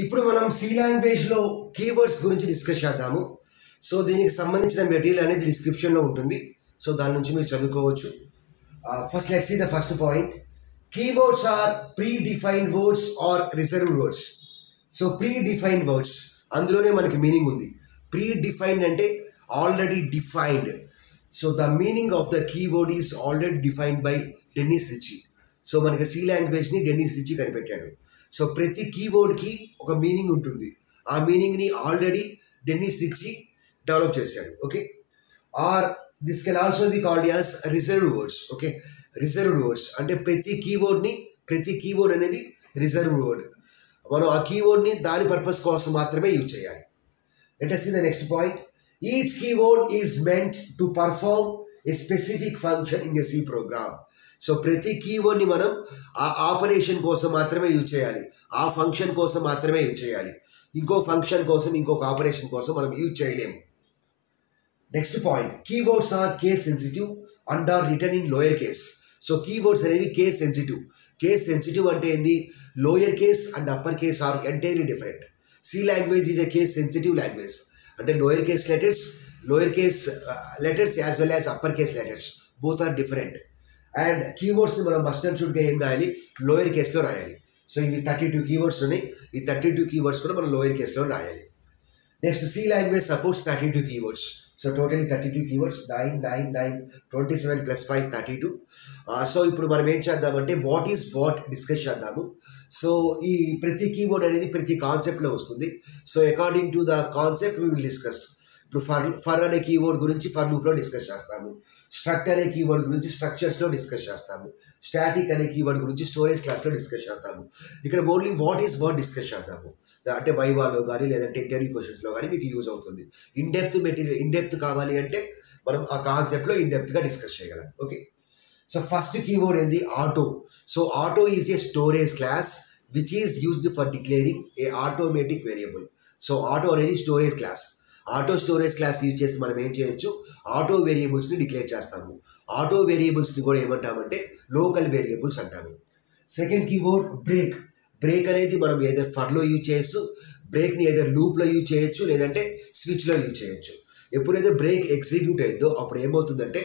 ఇప్పుడు మనం సి లాంగ్వేజ్లో కీవర్డ్స్ గురించి డిస్కస్ చేద్దాము. సో దీనికి సంబంధించిన మెటీరియల్ అనేది డిస్క్రిప్షన్లో ఉంటుంది. సో దాని నుంచి మీరు చదువుకోవచ్చు. First let's see the first point. Keywords are predefined words or reserved words. So predefined words అందులోనే మనకి మీనింగ్ ఉంది. ప్రీ డిఫైన్డ్ అంటే already defined. So the meaning of the keyword is already defined by Dennis Ritchie. So మనకి C లాంగ్వేజ్ని Dennis Ritchie కనిపెట్టాడు. So ప్రతి కీవర్డ్కి ఒక మీనింగ్ ఉంటుంది. ఆ మీనింగ్ని ఆల్రెడీ డెన్నిస్ రిచీ డెవలప్ చేశాడు. Okay, or this can also be called as reserved words. Okay, reserved words అంటే ప్రతి కీవర్డ్ అనేది రిజర్వ్డ్ వర్డ్. మనం ఆ కీవర్డ్ని దాని పర్పస్ కోసం మాత్రమే యూజ్ చేయాలి. Let us see the next point. Each keyword is meant to perform a specific function in a C program. So ప్రతి కీవర్డ్ని మనం ఆ ఆపరేషన్ కోసం మాత్రమే యూజ్ చేయాలి, ఆ ఫంక్షన్ కోసం మాత్రమే యూజ్ చేయాలి. ఇంకో ఫంక్షన్ కోసం, ఇంకొక ఆపరేషన్ కోసం మనం యూజ్ చేయలేము. Next point, keywords are case sensitive and are written in lower case. So keywords అనేవి కేస్ సెన్సిటివ్. కేస్ సెన్సిటివ్ అంటే ఏంది? Lower case and upper case are entirely different. C language is a case sensitive language. అంటే lower case letters as well as upper case letters both are different. And కీవర్డ్స్ని మనం must and షుడ్గా ఏం రాయాలి? Lower కేస్లో రాయాలి. So ఇవి 32 keywords ఉన్నాయి. ఈ 32 కీవర్డ్స్ కూడా మనం లోయర్ కేస్లో రాయాలి. Next, C language supports 32 keywords. So totally 32 keywords, 9, 9, 9, 27 + 5, 32. So ఇప్పుడు మనం ఏం చేద్దామంటే వాట్ ఈస్ వాట్ డిస్కస్ చేద్దాము. సో ఈ ప్రతి కీవర్డ్ అనేది ప్రతి కాన్సెప్ట్లో వస్తుంది. So according to the concept we will discuss. ఇప్పుడు ఫర్ అనే కీవర్డ్ గురించి ఫర్ లూప్లో డిస్కస్ చేస్తాము. స్ట్రక్ట్ అనే కీవర్డ్ గురించి స్ట్రక్చర్స్లో డిస్కస్ చేస్తాము. స్టాటిక్ అనే కీవర్డ్ గురించి స్టోరేజ్ క్లాస్లో డిస్కస్ చేస్తాము. ఇక్కడ only what is what discuss చేద్దాము. అంటే వైవాలో కానీ లేదంటే ఇంటర్వ్యూ క్వశ్చన్స్లో కానీ మీకు యూజ్ అవుతుంది. ఇన్డెప్త్ కావాలి అంటే మనం ఆ కాన్సెప్ట్లో ఇన్డెప్త్గా డిస్కస్ చేయగలం. ఓకే, సో ఫస్ట్ కీవర్డ్ ఏంది? Auto. So auto is a storage class which is used for declaring a automatic variable. So auto అనేది storage class. Auto storage class use చేసి మనం ఏం చేయొచ్చు? ఆటో వేరియబుల్స్ని డిక్లేర్ చేస్తాము. ఆటో వేరియబుల్స్ని కూడా ఏమంటామంటే లోకల్ వేరియబుల్స్ అంటాము. Second keyword break. బ్రేక్ అనేది మనం ఏదైనా ఫర్లో యూజ్ చేయొచ్చు, బ్రేక్ని ఏదైనా లూప్లో యూజ్ చేయొచ్చు, లేదంటే స్విచ్లో యూజ్ చేయొచ్చు. ఎప్పుడైతే బ్రేక్ ఎగ్జిక్యూట్ అయిందో అప్పుడు ఏమవుతుందంటే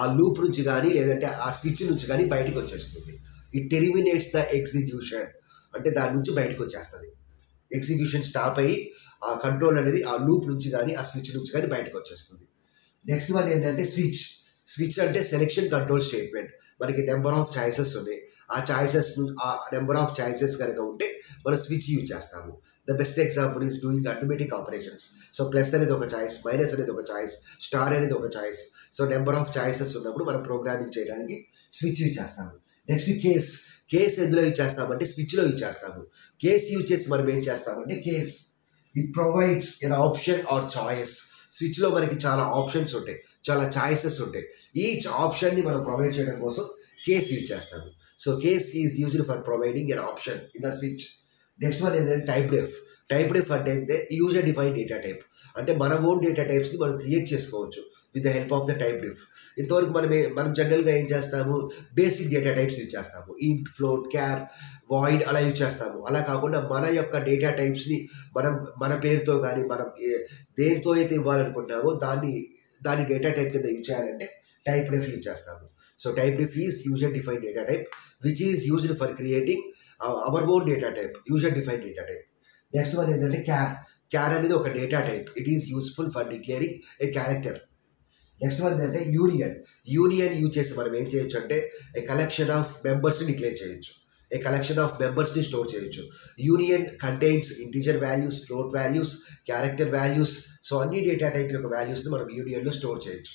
ఆ లూప్ నుంచి కానీ లేదంటే ఆ స్విచ్ నుంచి కానీ బయటకు వచ్చేస్తుంది. It terminates the execution. అంటే దాని నుంచి బయటకు వచ్చేస్తుంది. ఎగ్జిక్యూషన్ స్టాప్ అయ్యి ఆ కంట్రోల్ అనేది ఆ లూప్ నుంచి కానీ ఆ స్విచ్ నుంచి కానీ బయటకు వచ్చేస్తుంది. నెక్స్ట్ వన్ ఏంటంటే స్విచ్. స్విచ్ అంటే సెలెక్షన్ కంట్రోల్ స్టేట్మెంట్. మనకి నెంబర్ ఆఫ్ చాయిసెస్ ఉన్నాయి. ఆ నెంబర్ ఆఫ్ చాయిసెస్ కనుక ఉంటే మనం స్విచ్ యూజ్ చేస్తాము. The best example is doing arithmetic operations. So plus అనేది ఒక చాయిస్, మైనస్ అనేది ఒక చాయిస్, స్టార్ అనేది ఒక choice. So number of choices ఉన్నప్పుడు మనం ప్రోగ్రామింగ్ చేయడానికి స్విచ్ యూజ్ చేస్తాము. Next case. కేస్ ఎందులో యూజ్ చేస్తామంటే స్విచ్లో యూజ్ చేస్తాము. కేస్ యూజ్ చేసి మనం ఏం చేస్తామంటే case it provides an option or choice. స్విచ్లో మనకి చాలా ఆప్షన్స్ ఉంటాయి, చాలా చాయిసెస్ ఉంటాయి. ఈచ్ ఆప్షన్ని మనం ప్రొవైడ్ చేయడం కోసం కేస్ యూజ్ చేస్తాము. So case is used for providing N option in the switch. Next one ఏంటంటే టైప్ డెఫ్. టైప్ డెఫ్ అంటే యూజర్ డిఫైన్ డేటా టైప్. అంటే మన ఓన్ డేటా టైప్స్ని మనం క్రియేట్ చేసుకోవచ్చు with the help of the typedef. ఇంతవరకు మనం జనరల్గా ఏం చేస్తాము? బేసిక్ డేటా టైప్స్ యూజ్ చేస్తాము. ఇంట్, ఫ్లోట్, క్యార్, వాయిడ్ అలా యూజ్ చేస్తాము. అలా కాకుండా మన యొక్క డేటా టైప్స్ని మన పేరుతో కానీ మనం దేంతో అయితే ఇవ్వాలనుకుంటామో దాన్ని డేటా టైప్ కింద యూజ్ చేయాలంటే టైప్ డెఫ్ యూజ్ చేస్తాము. So type deaf is user define data type which is used for creating our own data type, user define data type. Next one ఏంటంటే క్యార్. క్యార్ అనేది ఒక data type. It is useful for declaring A character. Next one ఏంటంటే union. Union use చేసి మనం ఏం చేయొచ్చు అంటే ఏ collection of మెంబర్స్ని డిక్లేర్ చేయొచ్చు, ఏ కలెక్షన్ ఆఫ్ మెంబర్స్ని స్టోర్ చేయొచ్చు. Union contains integer values, float values, character values. So అన్ని డేటా టైప్ యొక్క వాల్యూస్ని మనం యూనియన్లో స్టోర్ చేయొచ్చు.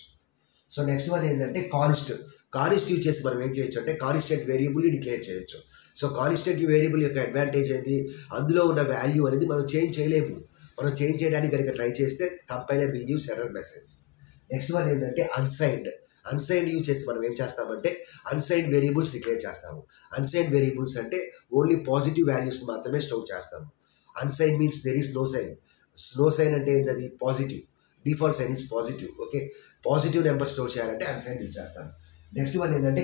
సో నెక్స్ట్ వన్ ఏంటంటే కాన్స్ట్. కాన్స్ట్ యూజ్ చేసి మనం ఏం చేయొచ్చు అంటే కాన్స్టెంట్ వేరియబుల్ని డిక్లేర్ చేయొచ్చు. సో కాన్స్టెంట్ వేరియబుల్ యొక్క అడ్వాంటేజ్ ఏంటి? అందులో ఉన్న వాల్యూ అనేది మనం చేంజ్ చేయలేము. మనం చేంజ్ చేయడానికి కనుక ట్రై చేస్తే compiler will gives error message. Next one ఏంటంటే అన్సైన్డ్. అన్సైన్డ్ యూజ్ చేసి మనం ఏం చేస్తామంటే అన్సైన్డ్ వేరియబుల్స్ డిక్లేర్ చేస్తాము. అన్సైన్డ్ వేరియబుల్స్ అంటే ఓన్లీ పాజిటివ్ వాల్యూస్ మాత్రమే స్టోర్ చేస్తాము. Unsign means there is no sign. No sign అంటే ఏంటది? Positive. Default sign is positive. Okay, positive number store చేయాలంటే అన్సైన్ యూజ్ చేస్తాము. నెక్స్ట్ వన్ ఏంటంటే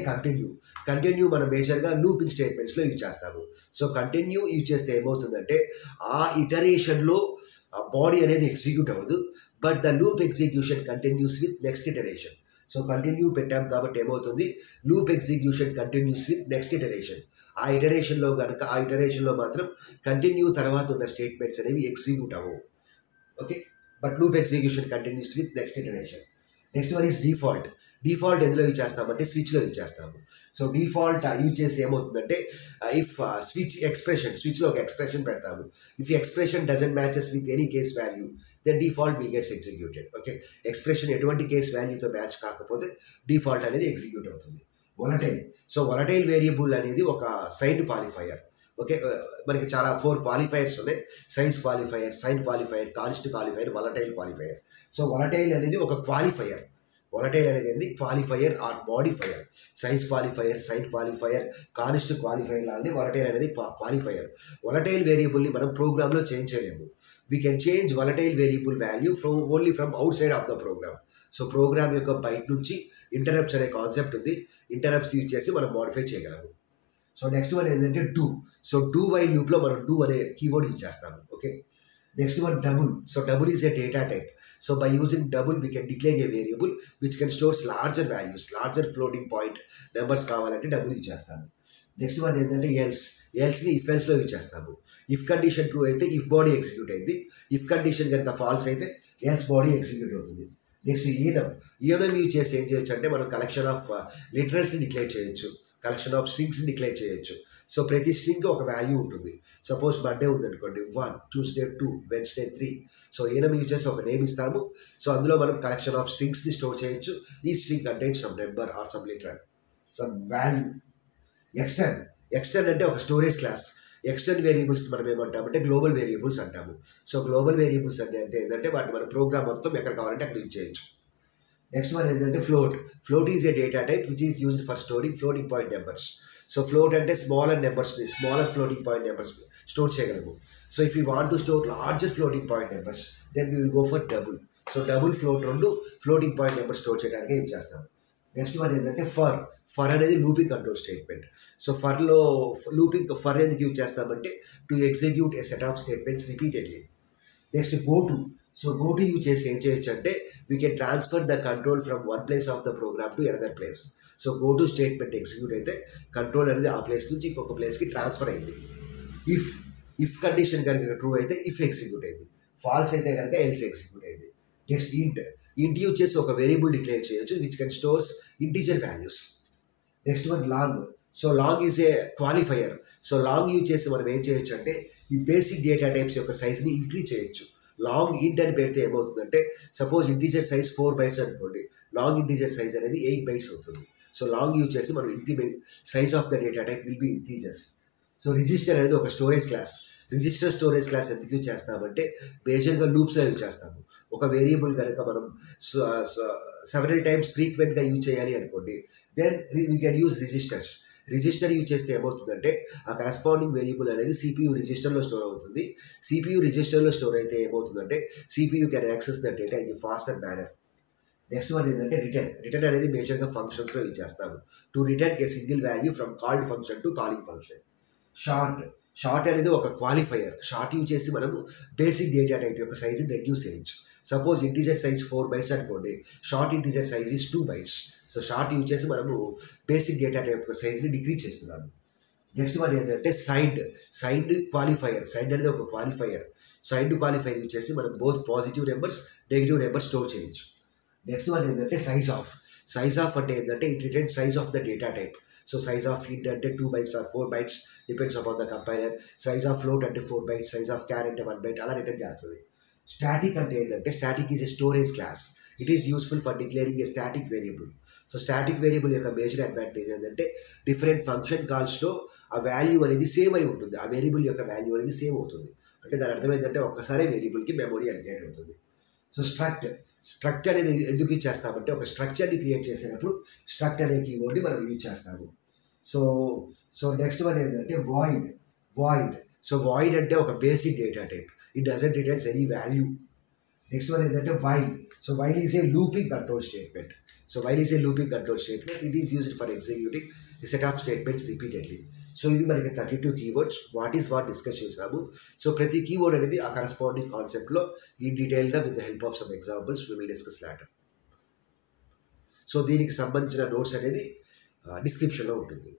కంటిన్యూ మనం మేజర్గా లూపింగ్ స్టేట్మెంట్స్లో యూజ్ చేస్తాము. సో కంటిన్యూ యూజ్ చేస్తే ఏమవుతుందంటే ఆ ఇటరేషన్లో బాడీ అనేది ఎగ్జిక్యూట్ అవ్వదు, but the loop execution continues with next iteration. So continue పెట్టాం కాబట్టి ఏమవుతుంది, loop execution continues with next iteration. ఆ ఇటరేషన్లో మాత్రం కంటిన్యూ తర్వాత ఉన్న స్టేట్మెంట్స్ అనేవి ఎగ్జిక్యూట్ అవ్వవు. Okay, but loop execution continues with next iteration. Next one is default ఎందులో యూజ్ చేస్తామంటే స్విచ్లో యూజ్ చేస్తాము. సో డిఫాల్ట్ యూజ్ చేసి ఏమవుతుందంటే ఇఫ్ స్విచ్లో ఒక ఎక్స్ప్రెషన్ పెడతాము. If expression doesn't matches with any case value then default will gets executed. Okay, expression ఎటువంటి కేస్ వాల్యూతో మ్యాచ్ కాకపోతే డిఫాల్ట్ అనేది ఎగ్జిక్యూట్ అవుతుంది. వొలటైల్ వేరియబుల్ అనేది ఒక సైన్ క్వాలిఫైయర్. ఓకే, మనకి చాలా 4 క్వాలిఫైయర్స్ ఉన్నాయి. Size qualifier, sign qualifier, const qualifier, volatile qualifier. So volatile అనేది ఒక క్వాలిఫైయర్. వొలటైల్ అనేది qualifier or modifier. Size qualifier, sign qualifier, const qualifier లానే వొలటైల్ అనేది క్వాలిఫైయర్. వొలటైల్ వేరియబుల్ని మనం ప్రోగ్రామ్లో చేంజ్ చేయలేము. We can change volatile variable value only from outside of the program. So program యొక్క బయట నుంచి ఇంటరప్ట్స్ అనే కాన్సెప్ట్ ఉంది. ఇంటరప్ట్స్ యూజ్ చేసి మనం మోడిఫై చేయగలము. సో నెక్స్ట్ వన్ ఏంటంటే డూ వైల్ లూప్లో మనం డూ అనే కీవర్డ్ యూజ్ చేస్తాము. Okay, next one double. So double is a data type. So by using double we can declare a variable which can store larger values, larger floating point numbers కావాలంటే double use చేస్తాము. Next one ఏంటంటే ఎల్స్ని ఇఫెల్స్లో use చేస్తాము. If condition true అయితే if body execute అయింది, if condition కనుక falls అయితే else body execute అవుతుంది. Next ఈనం use చేస్తే ఏం చేయొచ్చు అంటే మనం కలెక్షన్ ఆఫ్ లిటరల్స్ని డిక్లేర్ చేయొచ్చు, కలెక్షన్ ఆఫ్ స్ట్రింగ్స్ని డిక్లేర్ చేయొచ్చు. సో ప్రతి స్ట్రింగ్కి ఒక వాల్యూ ఉంటుంది. సపోజ్ మండే ఉందనుకోండి 1, ట్యూస్డే 2, వెన్స్డే 3. సో ఈనం యూజ్ చేసి ఒక నేమ్ ఇస్తాము. సో అందులో మనం కలెక్షన్ ఆఫ్ స్ట్రింగ్స్ని స్టోర్ చేయొచ్చు. ఈ string contains some number or some literal, some value. Extern అంటే ఒక స్టోరేజ్ క్లాస్. ఎక్స్టర్న్ వేరియబుల్స్ మనం ఏమంటామంటే గ్లోబల్ వేరియబుల్స్ అంటాము. సో గ్లోబల్ వేరియబుల్స్ అంటే ఏంటంటే వాటి మన ప్రోగ్రామ్ మొత్తం ఎక్కడ కావాలంటే అక్కడ యూజ్ చేయొచ్చు. నెక్స్ట్ వన్ ఏంటంటే float is a data type which is used for storing floating point numbers. So float అంటే smaller floating point numbers store చేయగలము. So if you want to store larger floating point numbers then we will go for double. So double రెండు floating point number store చేయడానికి use చేస్తాము. Next one ఏంటంటే for అనేది looping control statement. So for ఎందుకు use చేస్తామంటే to execute A set of statements repeatedly. Next go to use చేసి ఏం చేయొచ్చు అంటే we can transfer the control from one place of the program to another place. So go to statement execute అయితే control అనేది ఆ place నుంచి ఇంకొక ప్లేస్కి ట్రాన్స్ఫర్ అయింది. ఇఫ్ కండిషన్ కనుక ట్రూ అయితే ఇఫ్ ఎగ్జిక్యూట్ అయింది, ఫాల్స్ అయితే కనుక ఎల్స్ ఎగ్జిక్యూట్ అయింది. నెక్స్ట్ ఇంట్ యూజ్ చేసి ఒక వేరియబుల్ డిక్లేర్ చేయొచ్చు which can stores integer values. Next one long. So long is a qualifier. So long use చేసి మనం ఏం చేయొచ్చు అంటే ఈ బేసిక్ డేటా టైప్స్ యొక్క సైజ్ని ఇంక్రీజ్ చేయొచ్చు. లాంగ్ ఇంట్ అని పెడితే ఏమవుతుందంటే సపోజ్ ఇంటీజర్ సైజ్ 4 bytes అనుకోండి, లాంగ్ ఇంటీజర్ సైజ్ అనేది 8 bytes అవుతుంది. సో లాంగ్ యూజ్ చేసి మనం increment size of the data type will be integers. So register అనేది ఒక storage class. Register storage class ఎందుకు యూజ్ చేస్తామంటే మేజర్గా లూప్స్లో యూజ్ చేస్తాము. ఒక వేరియబుల్ కనుక మనం సెవెరల్ టైమ్స్ ఫ్రీక్వెంట్గా యూజ్ చేయాలి అనుకోండి then we can use register use చేస్తే ఏమవుతుందంటే ఆ కరెస్పాండింగ్ వేరియబుల్ అనేది CPU రిజిస్టర్లో స్టోర్ అవుతుంది. CPU రిజిస్టర్లో స్టోర్ అయితే ఏమవుతుందంటే CPU can access the data in faster manner. Next one ఏంటంటే రిటర్న్ అనేది మేజర్గా ఫంక్షన్స్లో యూజ్ చేస్తాము. To return a single value from called function to calling function. Short అనేది ఒక క్వాలిఫైయర్. షార్ట్ యూజ్ చేసి మనము బేసిక్ డేటా టైప్ యొక్క సైజ్ని రెడ్యూస్ చేయొచ్చు. సపోజ్ ఇంటీజర్ సైజ్ 4 bytes అనుకోండి, short integer size is 2 bytes. So short use చేసి మనము basic data type యొక్క సైజ్ని డిక్రీజ్ చేస్తున్నాము. నెక్స్ట్ వన్ ఏంటంటే సైన్డ్ క్వాలిఫైయర్. సైన్డ్ అనేది ఒక క్వాలిఫైయర్. సైన్డ్ క్వాలిఫైర్ యూజ్ చేసి మనం both positive numbers negative numbers store చేయొచ్చు. నెక్స్ట్ వన్ ఏంటంటే సైజ్ ఆఫ్ అంటే ఏంటంటే it return size of the data type. So size of ఇంట్ అంటే 2 bytes or 4 bytes depends upon the compiler. Size of float అంటే 4 bytes, size of క్యార్ అంటే 1 byte అలా return చేస్తుంది. స్టాటిక్ అంటే ఏంటంటే static is a storage class. It is useful for declaring A static variable. So static variable యొక్క major advantage ఏంటంటే different function కాల్స్లో ఆ value అనేది సేమ్ అయి ఉంటుంది. ఆ వేరియబుల్ యొక్క వాల్యూ అనేది సేమ్ అవుతుంది. అంటే దాని అర్థం ఏంటంటే ఒక్కసారి వేరియబుల్కి మెమొరీ అలొకేట్ అవుతుంది. సో స్ట్రక్ట్ అనేది ఎందుకు యూజ్ చేస్తామంటే ఒక స్ట్రక్చర్ని క్రియేట్ చేసేటప్పుడు స్ట్రక్ట్ అనే కీవర్డ్ని మనం యూజ్ చేస్తాము. సో నెక్స్ట్ వన్ ఏంటంటే వాయిడ్. సో వాయిడ్ అంటే ఒక basic data type. It doesn't returns any value. Next one ఏంటంటే while. So while is a looping control statement. So while is a looping control statement. It is used for executing a set of statements repeatedly. So ఇవి మనకి 32 keywords. What is what discuss చేసాము. సో ప్రతి keyword అనేది ఆ corresponding కాన్సెప్ట్లో ఈ డీటెయిల్గా with the help of some examples we will discuss later. So దీనికి సంబంధించిన నోట్స్ అనేది డిస్క్రిప్షన్లో ఉంటుంది.